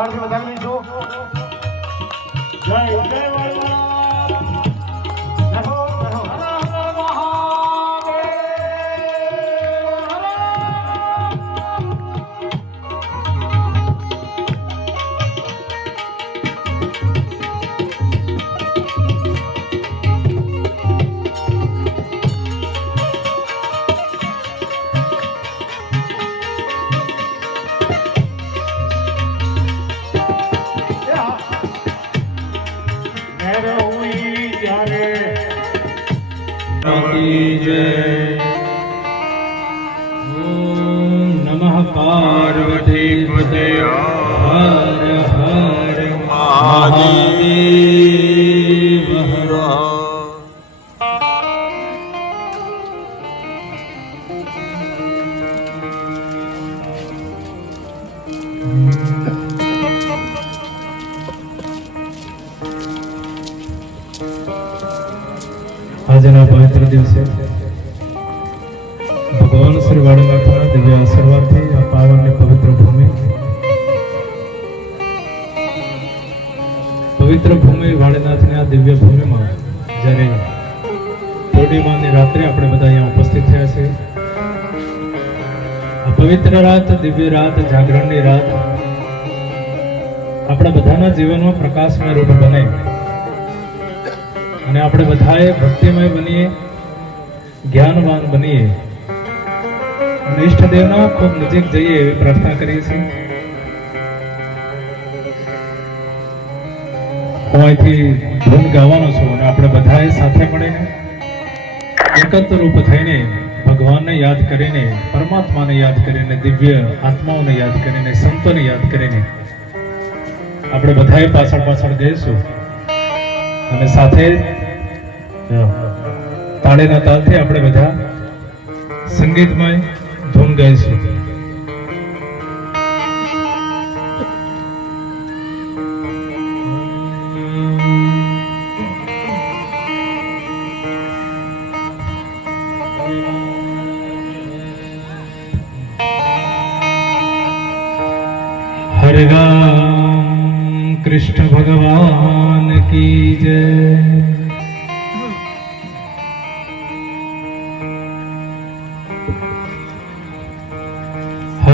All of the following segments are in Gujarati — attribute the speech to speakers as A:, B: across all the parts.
A: વધાવી લઈશું.
B: की આશીર્વાદથી આ પાવનને પવિત્ર ભૂમિ. પવિત્ર ભૂમિ વાળીનાથની આ દિવ્ય ભૂમિમાં જ્યારે પૂર્ણિમાની રાત્રે આપણે બધા અહીંયા ઉપસ્થિત થયા છે આ પવિત્ર રાત, દિવ્ય રાત, જાગરણની રાત આપણા બધાના જીવનમાં પ્રકાશમય રૂપ બને. અને આપણે બધાએ ભક્તિમય બનીએ, જ્ઞાનવાન બનીએ. અને ઈષ્ટદેવના ખૂબ નજીક જઈએ એવી પ્રાર્થના કરીએ છીએ. હું અહીંથી ધૂન ગાવાનો છું અને આપણે બધાએ સાથે મળીને એકત્ર રૂપ થઈને ભગવાનને યાદ કરીને, પરમાત્માને યાદ કરીને, દિવ્ય આત્માઓને યાદ કરીને, સંતોને યાદ કરીને આપણે બધાએ પાછળ પાછળ જઈશું. અને સાથે તાળીના તાલથી આપણે બધા સંગીતમય ઢોંગાય છે. હરગામ કૃષ્ણ ભગવાન કી જય.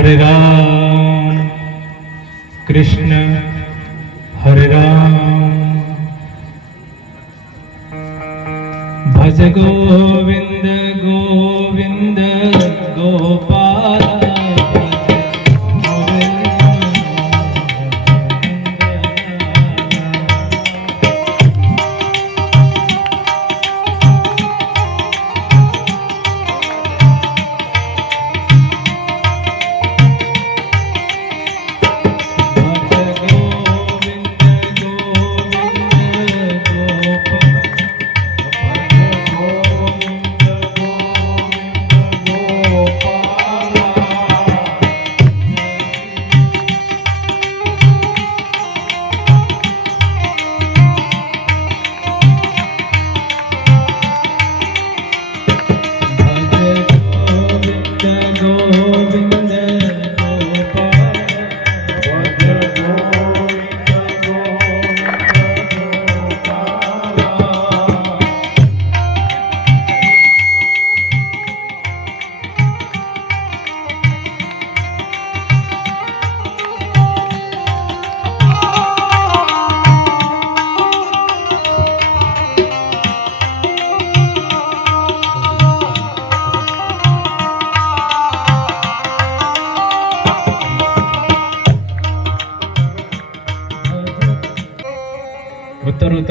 B: हरे राम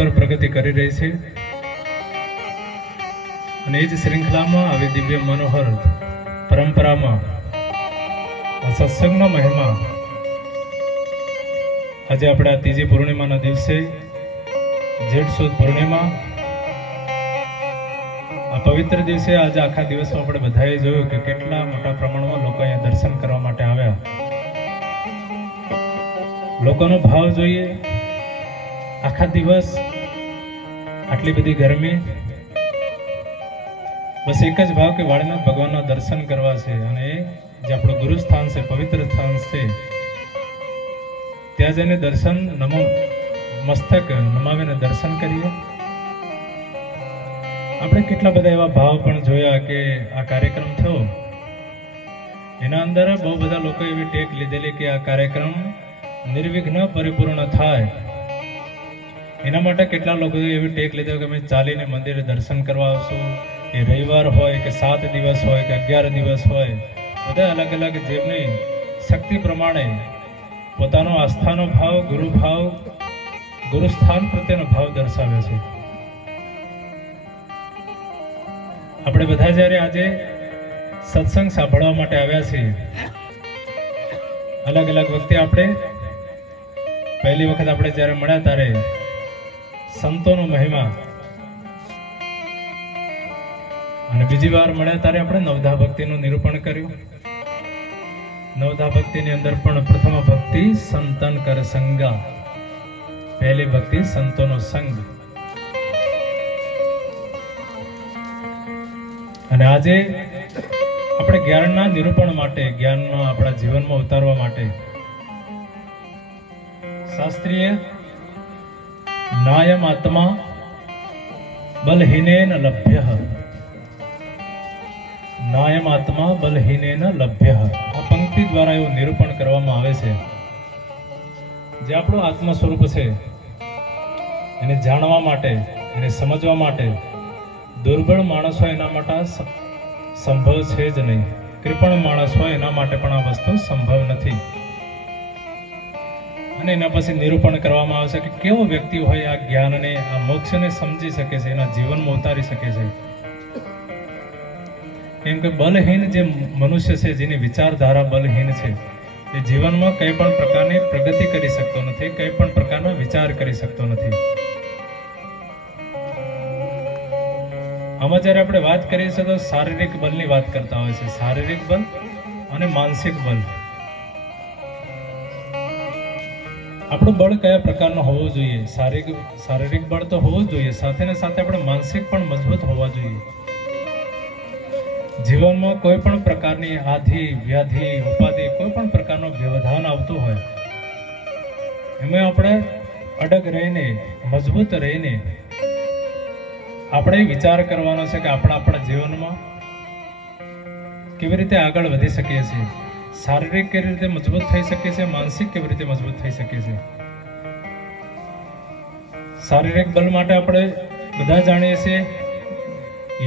B: ઉત્તરોત્તર પ્રગતિ કરી રહી છે. અને એ જ શ્રૃંખલામાં આવી દિવ્ય મનોહર પરંપરામાં સત્સંગનો મહિમા આજે આપણે ત્રીજી પૂર્ણિમાના દિવસે, જેઠ સુદ પૂર્ણિમા, આ પવિત્ર દિવસે આજે આખા દિવસમાં આપણે બધાએ જોયું કે કેટલા મોટા પ્રમાણમાં લોકો અહીંયા દર્શન કરવા માટે આવ્યા. લોકોનો ભાવ જોઈએ. આખા દિવસ આટલી બધી ગરમી? બસ એક જ ભાવ કે વાળીનાથ ભગવાનના દર્શન કરવા છે અને એ જે આપણું ગુરુ સ્થાન છે, પવિત્ર સ્થાન છે, ત્યાં જઈને દર્શન નમો મસ્તક નમાવીને દર્શન કરીએ. આપણે કેટલા બધા એવા ભાવ પણ જોયા કે આ કાર્યક્રમ થયો. એના અંદર બહુ બધા લોકો એવી ટેક લીધેલી કે આ કાર્યક્રમ નિર્વિઘ્ન પરિપૂર્ણ થાય. એના માટે કેટલા લોકો એવી ટેક લીધો કે અમે ચાલીને મંદિરે દર્શન કરવા આવશું એ રવિવાર હોય, કે સાત દિવસ હોય, કે અગિયાર દિવસ હોય, બધા અલગ અલગ જેમની શક્તિ પ્રમાણે પોતાનો આસ્થાનો ભાવ, ગુરુ ભાવ, ગુરુસ્થાન પ્રત્યેનો ભાવ દર્શાવે છે. આપણે બધા જ્યારે આજે સત્સંગ સાંભળવા માટે આવ્યા છીએ, અલગ અલગ વખતે આપણે, પહેલી વખત આપણે જ્યારે મળ્યા ત્યારે સંતોનો મહિમા. અને બીજી વાર મળ્યા ત્યારે આપણે નવધા ભક્તિનું નિરૂપણ કર્યું. નવધા ભક્તિની અંદર પણ પ્રથમ ભક્તિ સંતન કર સંગા. પહેલી ભક્તિ સંતોનો સંગ. અને આજે આપણે જ્ઞાનના નિરૂપણ માટે જ્ઞાનનો આપણા જીવનમાં ઉતારવા માટે શાસ્ત્રીય નાયમ આત્મા બલહીનેન લભ્ય નાયમ આત્મા બલહીનેન લભ્ય આ પંક્તિ દ્વારા એવું નિરૂપણ કરવામાં આવે છે જે આપણું આત્મ સ્વરૂપ છે, એને જાણવા માટે, એને સમજવા માટે દુર્બળ માણસ હોય એના માટે સંભવ છે જ નહીં. કૃપણ માણસ હોય એના માટે પણ આ વસ્તુ સંભવ નથી. અને એના પછી નિરૂપણ કરવામાં આવશે કે કેવો વ્યક્તિ હોય આ જ્ઞાનને, આ મોક્ષને સમજી શકે છે, એના જીવનમાં ઉતારી શકે છે. કેમ કે બલહીન જે મનુષ્ય છે, જેની વિચારધારા બલહીન છે, એ જીવનમાં કંઈ પણ પ્રકારની પ્રગતિ કરી શકતો નથી, કંઈ પણ પ્રકારનો વિચાર કરી શકતો નથી. આમાં જ્યારે આપણે વાત કરીએ છીએ તો શારીરિક બલની વાત કરતા હોય છે. શારીરિક બલ અને માનસિક બલ. આપણું બળ કયા પ્રકારનું હોવું જોઈએ? શારીરિક શારીરિક બળ તો હોવું જ જોઈએ. સાથે ને સાથે આપણે માનસિક પણ મજબૂત હોવા જોઈએ. જીવનમાં કોઈ પણ પ્રકારની આધિ, વ્યાધિ, ઉપાધિ, કોઈ પણ પ્રકારનો વ્યવધાન આવતું હોય, એમાં આપણે અડગ રહીને, મજબૂત રહીને આપણે વિચાર કરવાનો છે કે આપણે આપણા જીવનમાં કેવી રીતે આગળ વધી શકીએ છીએ. શારીરિક કેવી રીતે મજબૂત થઈ શકે છે? માનસિક કેવી રીતે મજબૂત થઈ શકે છે? શારીરિક બળ માટે આપણે બધા જાણીએ છીએ.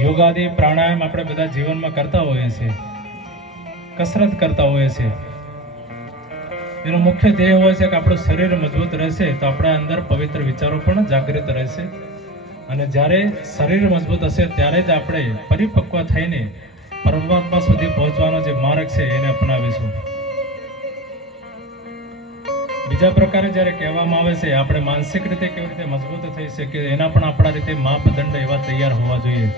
B: યોગાદિ, પ્રાણાયામ આપણે બધા જીવનમાં કરતા હોઈએ છીએ. કસરત કરતા હોઈએ છીએ. એનો મુખ્ય ધ્યેય હોય છે કે આપણું શરીર મજબૂત રહેશે તો આપણા અંદર પવિત્ર વિચારો પણ જાગૃત રહેશે. અને જ્યારે શરીર મજબૂત હશે ત્યારે જ આપણે પરિપક્વ થઈને પરમાત્મા સુધી પહોંચવાનો જે માર્ગ છે એને અપનાવીશું. બીજા પ્રકારે જ્યારે કહેવામાં આવે છે, આપણે માનસિક રીતે કેવી રીતે મજબૂત થઈ શકીએ, એના પણ આપણા રીતે માપદંડ એવા તૈયાર હોવા જોઈએ.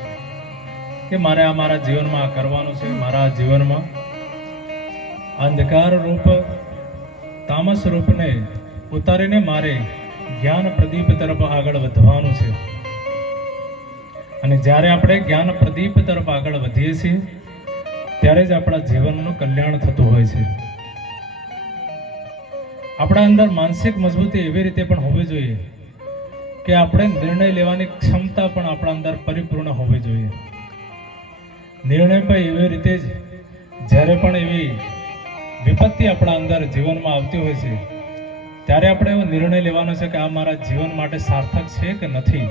B: કે મારે આ મારા જીવનમાં આ કરવાનું છે, મારા જીવનમાં અંધકાર રૂપ, તામસ રૂપને ઉતારીને મારે જ્ઞાન પ્રદીપ તરફ આગળ વધવાનું છે. અને જ્યારે આપણે જ્ઞાન પ્રદીપ તરફ આગળ વધીએ છીએ ત્યારે જ આપણા જીવનનું કલ્યાણ થતું હોય છે. આપણા અંદર માનસિક મજબૂતી એવી રીતે પણ હોવી જોઈએ કે આપણે નિર્ણય લેવાની ક્ષમતા પણ આપણા અંદર પરિપૂર્ણ હોવી જોઈએ. નિર્ણય પણ એવી રીતે જ જ્યારે પણ એવી વિપત્તિ આપણા અંદર જીવનમાં આવતી હોય છે, ત્યારે આપણે એવો નિર્ણય લેવાનો છે કે આ મારા જીવન માટે સાર્થક છે કે નથી.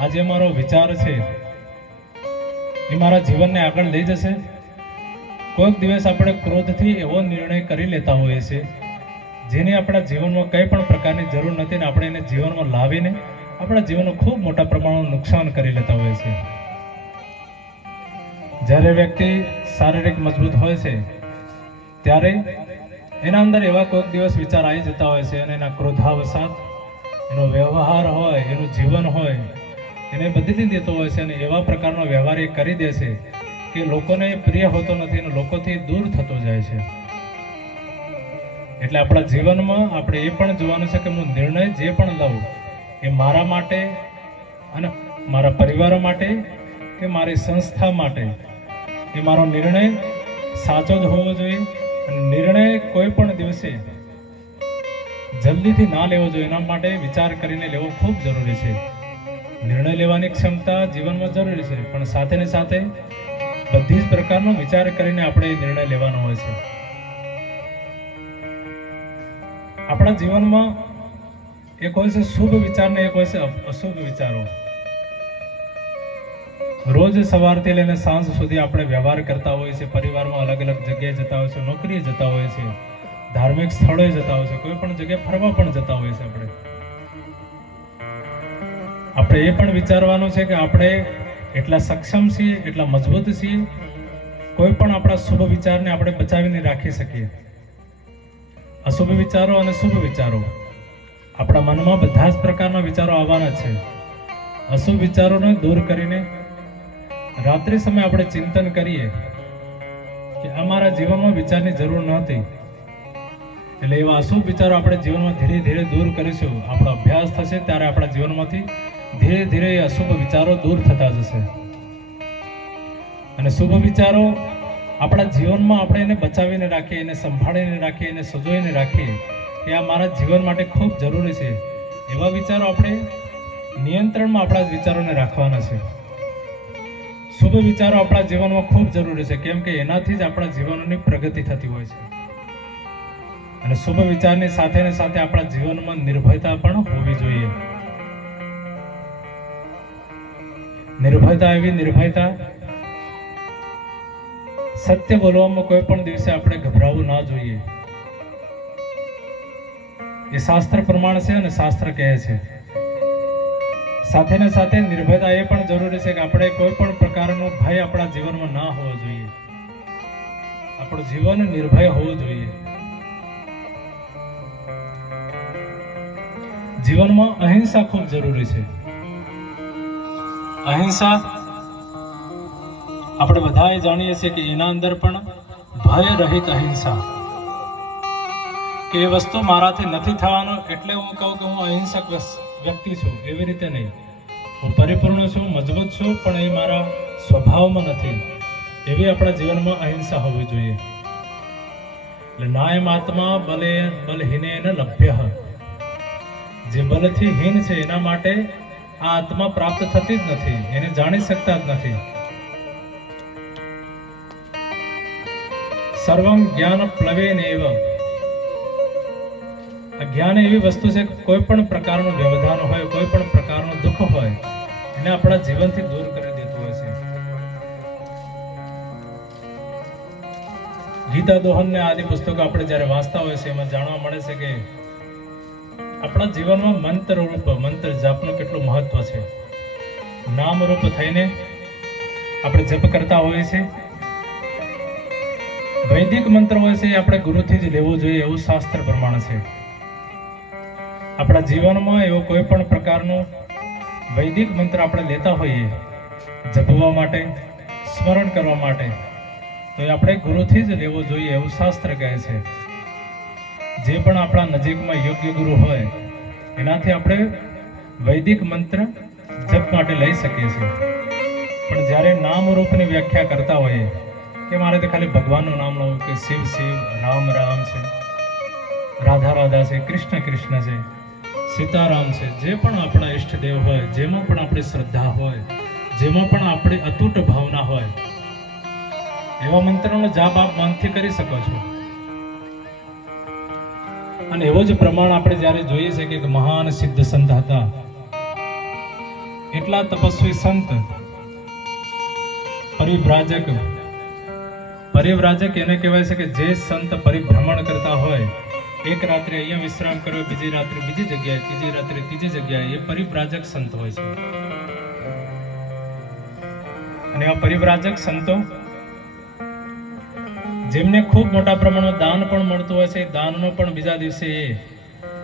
B: આજે મારો વિચાર છે, એ મારા જીવનને આગળ લઈ જશે. કોઈક દિવસ આપણે ક્રોધથી એવો નિર્ણય કરી લેતા હોઈએ છીએ જેની આપણા જીવનમાં કંઈ પણ પ્રકારની જરૂર નથી ને આપણે એને જીવનમાં લાવીને આપણા જીવનનું ખૂબ મોટા પ્રમાણમાં નુકસાન કરી લેતા હોઈએ છીએ જ્યારે વ્યક્તિ શારીરિક મજબૂત હોય છે, ત્યારે એના અંદર એવા કોઈક દિવસ વિચાર આવી જતા હોય છે અને એના ક્રોધાવસાદ, એનો વ્યવહાર હોય, એનું જીવન હોય, એને બદલી દેતો હોય છે અને એવા પ્રકારનો વ્યવહાર એ કરી દે છે કે લોકોને પ્રિય હોતો નથી અને લોકોથી દૂર થતો જાય છે. એટલે આપણા જીવનમાં આપણે એ પણ જોવાનું છે કે હું નિર્ણય જે પણ લઉં, એ મારા માટે અને મારા પરિવાર માટે કે મારી સંસ્થા માટે, એ મારો નિર્ણય સાચો જ હોવો જોઈએ અને નિર્ણય કોઈ પણ દિવસે જલ્દીથી ના લેવો જોઈએ. એના માટે વિચાર કરીને લેવો ખૂબ જરૂરી છે. નિર્ણય લેવાની ક્ષમતા જીવનમાં જરૂરી છે, પણ સાથે સાથે બધી જ પ્રકારનો વિચાર કરીને આપણે નિર્ણય લેવાનો હોય છે. આપણા જીવનમાં એક હોય છે શુભ વિચાર ને એક હોય છે અશુભ વિચારો. રોજ સવારથી લઈને સાંજ સુધી આપણે વ્યવહાર કરતા હોઈએ છીએ, પરિવારમાં અલગ અલગ જગ્યાએ જતા હોય છે નોકરીએ જતા હોઈએ છીએ, ધાર્મિક સ્થળોએ જતા હોય છે કોઈ પણ જગ્યાએ ફરવા પણ જતા હોઈએ છીએ આપણે. આપણે એ પણ વિચારવાનું છે કે આપણે એટલા સક્ષમ છીએ, એટલા મજબૂત છીએ, કોઈ પણ આપણા શુભ વિચારને આપણે બચાવીને રાખી શકીએ. અશુભ વિચારો અને શુભ વિચારો. આપણા મનમાં બધા જ પ્રકારના વિચારો આવવાના છે. અશુભ વિચારોને દૂર કરીને રાત્રિ સમયે આપણે ચિંતન કરીએ કે અમારા જીવનમાં વિચારની જરૂર નહોતી. એટલે એવા અશુભ વિચારો આપણે જીવનમાં ધીરે ધીરે દૂર કરીશું. આપણો અભ્યાસ થશે ત્યારે આપણા જીવનમાંથી ધીરે ધીરે અશુભ વિચારો દૂર થતા જશે. અને શુભ વિચારો આપણા જીવનમાં આપણે એને બચાવીને રાખીએ, એને સંભાળીને રાખીએ, એને સજોઈને રાખીએ, એ આ મારા જીવન માટે ખૂબ જરૂરી છે. એવા વિચારો આપણે નિયંત્રણમાં આપણા વિચારોને રાખવાના છે. શુભ વિચારો આપણા જીવનમાં ખૂબ જરૂરી છે, કેમ કે એનાથી જ આપણા જીવનની પ્રગતિ થતી હોય છે. અને શુભ વિચારની સાથે ને સાથે આપણા જીવનમાં નિર્ભયતા પણ હોવી જોઈએ. નિર્ભયતા એવી નિર્ભયતા સત્ય બોલવામાં કોઈ પણ દિવસે આપણે ગભરાવું ના જોઈએ. એ શાસ્ત્ર પ્રમાણ છે અને શાસ્ત્ર કહે છે. સાથે ને સાથે નિર્ભયતા એ પણ જરૂરી છે કે આપણે કોઈ પણ પ્રકારનો ભય આપણા જીવનમાં ના હોવો જોઈએ. આપણું જીવન નિર્ભય હોવું જોઈએ. જીવનમાં અહિંસા ખૂબ જરૂરી છે. અહિંસા? આપણે બધાએ જાણીએ છીએ કે એના અંદર પણ ભય રહિત અહિંસા. કે એ વસ્તુ મારાથી નથી થવાનું એટલે હું કહું કે હું અહિંસક વ્યક્તિ છું, એવી રીતે નહીં. હું પરિપૂર્ણ છું, મજબૂત છું, પણ એ મારા સ્વભાવમાં નથી. એવી આપણા જીવનમાં અહિંસા હોવી જોઈએ. એટલે નાયમ આત્મા બલે બલહીને લભ્ય. જે બલથી હીન છે, એના માટે આ આત્મા પ્રાપ્ત થતી જ નથી. એને જાણી શકતા જ નથી. સર્વમ જ્ઞાન પ્લવેન એવ. જ્ઞાન એવી વસ્તુ છે કોઈ પણ પ્રકારનું વ્યવધાન હોય, કોઈ પણ પ્રકારનું દુઃખ હોય, એને આપણા જીવનથી દૂર કરી દેતું હોય છે. ગીતા દોહન ને આદિ પુસ્તકો આપણે જ્યારે વાંચતા હોય છે, એમાં જાણવા મળે છે કે આપણા જીવનમાં મંત્ર રૂપ, મંત્ર જાપનું કેટલું મહત્વ છે? નામ રૂપ થઈને આપણે જપ કરતા હોઈએ છીએ. વૈદિક મંત્ર હોય છે આપણે ગુરુથી જ લેવો જોઈએ એવું શાસ્ત્ર પ્રમાણ છે. આપણા જીવનમાં એવો કોઈ પણ પ્રકારનો વૈદિક મંત્ર આપણે લેતા હોઈએ, જપવા માટે, સ્મરણ કરવા માટે, તો એ આપણે ગુરુથી જ લેવો જોઈએ એવું શાસ્ત્ર કહે છે. જે પણ આપણા નજીકમાં યોગ્ય ગુરુ હોય, એનાથી આપણે વૈદિક મંત્ર જપ માટે લઈ શકીએ છીએ. પણ જ્યારે નામ રૂપની વ્યાખ્યા કરતા હોઈએ, કે મારે તો ખાલી ભગવાનનું નામ લઉં કે શિવ શિવ, રામ રામ છે, રાધા રાધા છે, કૃષ્ણ કૃષ્ણ છે, સીતારામ છે, જે પણ આપણા ઈષ્ટદેવ હોય, જેમાં પણ આપણી શ્રદ્ધા હોય, જેમાં પણ આપણી અતૂટ ભાવના હોય, એવા મંત્રનો જાપ આપ મનથી કરી શકો છો. અને એવો જ પ્રમાણ આપણે જ્યારે જોઈએ છે કે એક મહાન સિદ્ધ સંત હતા. એટલા તપસ્વી સંત, પરિભ્રાજક. પરિવ્રાજક એને કહેવાય છે કે જે સંત પરિભ્રમણ કરતા હોય, એક રાત્રે અહીંયા વિશ્રામ કર્યો બીજી રાત્રે બીજી જગ્યાએ, ત્રીજી રાત્રે ત્રીજી જગ્યાએ એ પરિભ્રાજક સંત હોય છે. અને આ પરિવ્રાજક સંતો જેમને ખૂબ મોટા પ્રમાણમાં દાન પણ મળતું હોય છે, દાનનો પણ બીજા દિવસે એ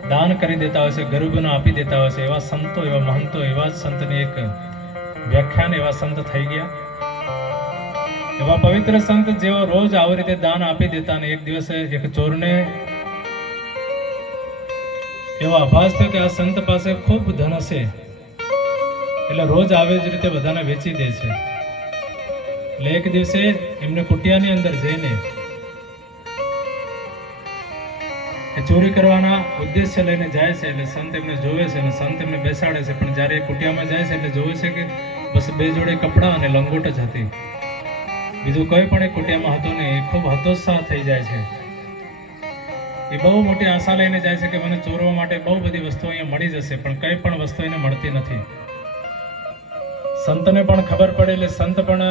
B: દાન કરી દેતા હોય છે, ગરીબોને આપી દેતા હોય છે, એવા સંતો, એવા મહંતો, એવા જ સંતની એક વ્યાખ્યાન એવા સંત થઈ ગયા. એવા પવિત્ર સંત જેઓ રોજ આવી રીતે દાન આપી દેતા અને એક દિવસે એક ચોરને એવો આભાસ થયો કે આ સંત પાસે ખૂબ ધન હશે. એટલે રોજ આવે જ રીતે બધાને વેચી દે છે. એટલે એક દિવસે એમને કુટિયાની અંદર જઈને એ ચોરી કરવાના ઉદ્દેશ્ય લઈને જાય છે એટલે સંત એમને જોવે છે અને સંત એમને બેસાડે છે. પણ જ્યારે એ કુટિયામાં જાય છે એટલે જોવે છે કે બસ બે જોડે કપડાં અને લંગોટ જ હતી. બીજું કોઈ પણ એ કુટિયામાં હતું ને એ ખૂબ હતોત્સાહ થઈ જાય છે. એ બહુ મોટી આશા લઈને જાય છે કે મને ચોરવા માટે બહુ બધી વસ્તુઓ અહીંયા મળી જશે, પણ કંઈ પણ વસ્તુ એને મળતી નથી. સંતને પણ ખબર પડે એટલે સંત પણ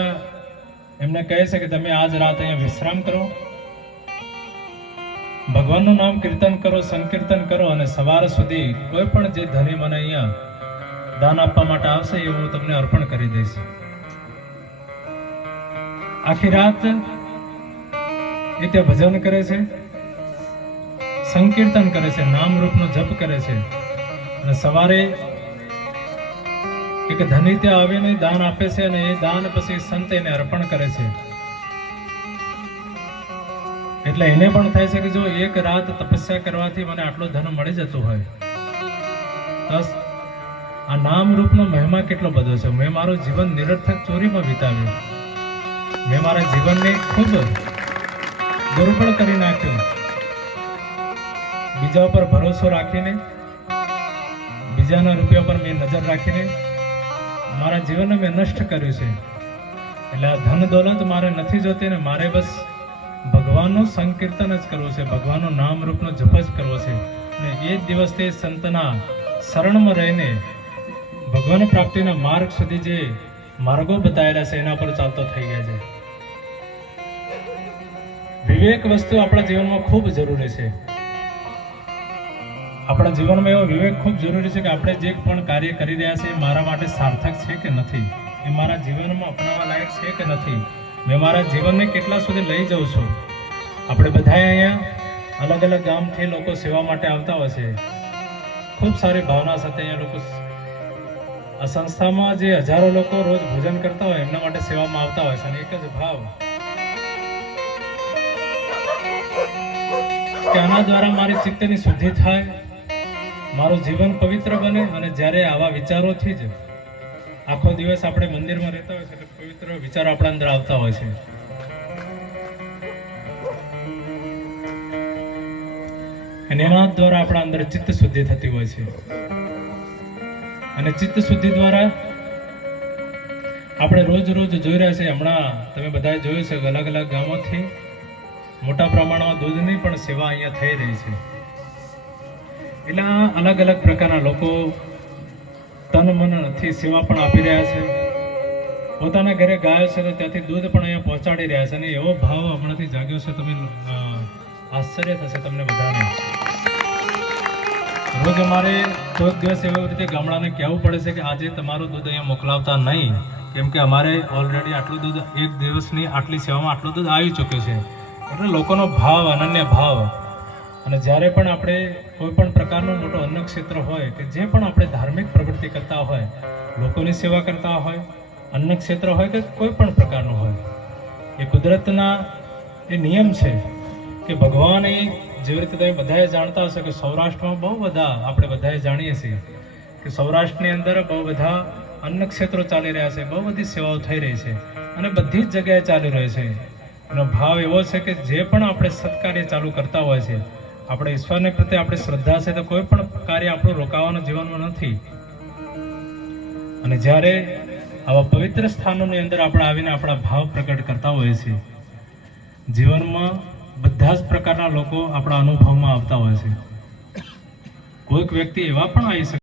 B: એમને કહે છે કે તમે આજ રાત અહીંયા વિશ્રામ કરો. ભગવાનનું નામ કીર્તન કરો, સંકીર્તન કરો અને સવાર સુધી કોઈ પણ જે ધની મને અહીંયા દાન આપવા માટે આવશે એ હું તમને અર્પણ કરી દઈશ. આખી રાત એ ત્યાં ભજન કરે છે, સંકીર્તન કરે છે નામ રૂપનો જપ કરે છે અને સવારે એક ધની ત્યાં આવીને દાન આપે છે અને એ દાન પછી સંત એને અર્પણ કરે છે. એટલે એને પણ થાય છે કે જો એક રાત તપસ્યા કરવાથી મને આટલું ધન મળી જતું હોય. આ નામ રૂપનો મહિમા કેટલો બધો છે. મેં મારું જીવન નિરર્થક ચોરીમાં વિતાવ્યું. મેં મારા જીવનને ખૂબ દુર્બળ કરી નાખ્યું. બીજા પર ભરોસો રાખીને, બીજાના રૂપિયા પર મેં નજર રાખીને, મારા જીવનને મેં નષ્ટ કર્યું છે. એટલે આ ધન દોલત મારે નથી જોતી ને મારે બસ ભગવાનનું સંકીર્તન જ કરવું છે, ભગવાનનું નામ જપ જ કરવો છે. અને એ જ દિવસથી સંતના શરણમાં રહીને ભગવાન પ્રાપ્તિના માર્ગ સુધી જે માર્ગો બતાવેલા છે, એના પર ચાલતો થઈ ગયા છે. વિવેક વસ્તુ આપણા જીવનમાં ખૂબ જરૂરી છે. આપણા જીવનમાં એવો વિવેક ખૂબ જરૂરી છે કે આપણે જે પણ કાર્ય કરી રહ્યા છે એ મારા માટે સાર્થક છે કે નથી? એ મારા જીવનમાં અપનાવવા લાયક છે કે નથી? મેં મારા જીવનને કેટલા સુધી લઈ જાઉં છું? આપણે બધા અહીંયા અલગ અલગ ગામથી લોકો સેવા માટે આવતા હોય છે. ખૂબ સારી ભાવના સાથે અહીંયા લોકો આ સંસ્થામાં જે હજારો લોકો રોજ ભોજન કરતા હોય, એમના માટે સેવામાં આવતા હોય છે. અને એક જ ભાવ. કે આના દ્વારા મારી ચિત્તની શુદ્ધિ થાય, મારું જીવન પવિત્ર બને, અને જ્યારે આવા વિચારોથી જ આખો દિવસ આપણે મંદિરમાં રહેતા હોય છે, એટલે પવિત્ર વિચારો આપણા અંદર આવતા હોય છે. અને એના દ્વારા આપણા અંદર ચિત્ત શુદ્ધિ થતી હોય છે. અને ચિત્ત શુદ્ધિ દ્વારા આપણે રોજ રોજ જોઈ રહ્યા છીએ. હમણાં તમે બધાએ જોયું છે અલગ અલગ ગામોથી મોટા પ્રમાણમાં દૂધની પણ સેવા અહીંયા થઈ રહી છે. એટલે અલગ અલગ પ્રકારના લોકો તન મનથી સેવા પણ આપી રહ્યા છે. પોતાના ઘરે ગાયો છે તો ત્યાંથી દૂધ પણ અહીંયા પહોંચાડી રહ્યા છે. અને એવો ભાવ હમણાંથી જાગ્યો છે, તમે આશ્ચર્ય થશે તમને બધાને. રોજ અમારે કોઈક દિવસ એવી રીતે ગામડાને કહેવું પડે છે કે આજે તમારું દૂધ અહીંયા મોકલાવતા નહીં. કેમ કે અમારે ઓલરેડી આટલું દૂધ એક દિવસની આટલી સેવામાં આટલું દૂધ આવી ચૂક્યું છે. એટલે લોકોનો ભાવ, અનન્ય ભાવ. અને જ્યારે પણ આપણે કોઈ પણ પ્રકારનો મોટો અન્ન ક્ષેત્ર હોય કે જે પણ આપણે ધાર્મિક પ્રવૃત્તિ કરતા હોય, લોકોની સેવા કરતા હોય, અન્ન ક્ષેત્ર હોય કે કોઈ પણ પ્રકારનું હોય, એ કુદરતના એ નિયમ છે કે ભગવાન જેવી રીતે તમે બધાએ જાણતા હશો કે સૌરાષ્ટ્રમાં બહુ બધા આપણે બધાએ જાણીએ છીએ કે સૌરાષ્ટ્રની અંદર બહુ બધા અન્ન ક્ષેત્રો ચાલી રહ્યા છે, બહુ બધી સેવાઓ થઈ રહી છે અને બધી જ જગ્યાએ ચાલી રહી છે. એનો ભાવ એવો છે કે જે પણ આપણે સત્કાર્ય ચાલુ કરતા હોય છે, આપણે ઈશ્વરને પ્રત્યે આપણી શ્રદ્ધા છે તો કોઈ પણ કાર્ય આપણું રોકાવાનું જીવનમાં નથી. અને જ્યારે આવા પવિત્ર સ્થાનોની અંદર આપણે આવીને આપણા ભાવ પ્રગટ કરતા હોઈએ છીએ, જીવનમાં બધા જ પ્રકારના લોકો આપણા અનુભવમાં આવતા હોય છે. કોઈક વ્યક્તિ એવા પણ આવી શકે